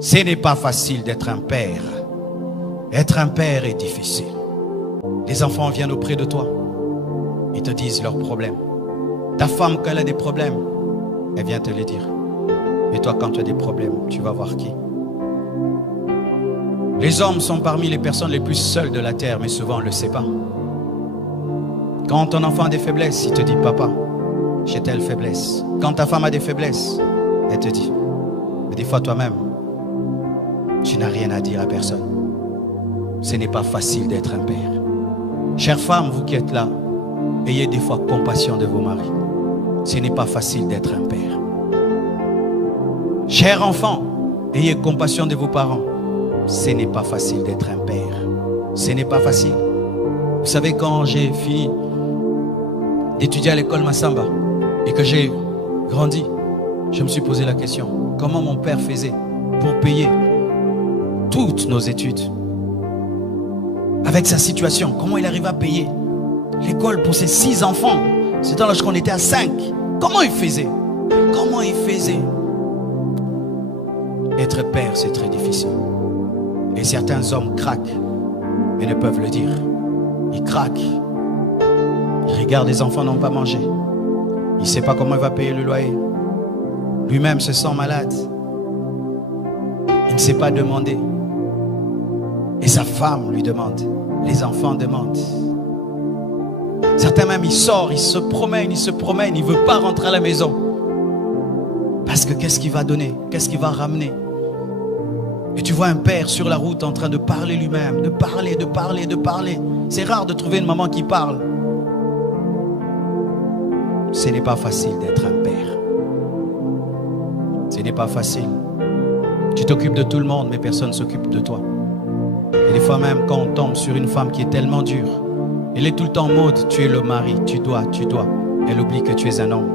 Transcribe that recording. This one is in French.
Ce n'est pas facile d'être un père. Être un père est difficile. Les enfants viennent auprès de toi. Ils te disent leurs problèmes. Ta femme, quand elle a des problèmes, elle vient te les dire. Et toi, quand tu as des problèmes, tu vas voir qui? Les hommes sont parmi les personnes les plus seules de la terre, mais souvent on ne le sait pas. Quand ton enfant a des faiblesses, il te dit, papa, j'ai telle faiblesse. Quand ta femme a des faiblesses, elle te dit. Mais des fois toi-même, tu n'as rien à dire à personne. Ce n'est pas facile d'être un père. Chères femmes, vous qui êtes là, ayez des fois compassion de vos maris. Ce n'est pas facile d'être un père. Chers enfants, ayez compassion de vos parents. Ce n'est pas facile d'être un père. Ce n'est pas facile. Vous savez, quand j'ai fini d'étudier à l'école Massamba et que j'ai grandi, je me suis posé la question, comment mon père faisait pour payer toutes nos études? Avec sa situation, comment il arrive à payer l'école pour ses 6 enfants? C'était lorsqu'on était à 5. Comment il faisait? Comment il faisait? Être père, c'est très difficile. Et certains hommes craquent, mais ne peuvent le dire. Ils craquent. Ils regardent les enfants n'ont pas mangé. Il ne sait pas comment il va payer le loyer. Lui-même se sent malade. Il ne sait pas demander. Et sa femme lui demande. Les enfants demandent. Certains même, ils sortent, ils se promènent, ils ne veulent pas rentrer à la maison. Parce que qu'est-ce qu'il va donner? Qu'est-ce qu'il va ramener? Et tu vois un père sur la route en train de parler lui-même, de parler. C'est rare de trouver une maman qui parle. Ce n'est pas facile d'être un père. Ce n'est pas facile. Tu t'occupes de tout le monde, mais personne ne s'occupe de toi. Et des fois même, quand on tombe sur une femme qui est tellement dure, elle est tout le temps en mode, tu es le mari, tu dois. Elle oublie que tu es un homme.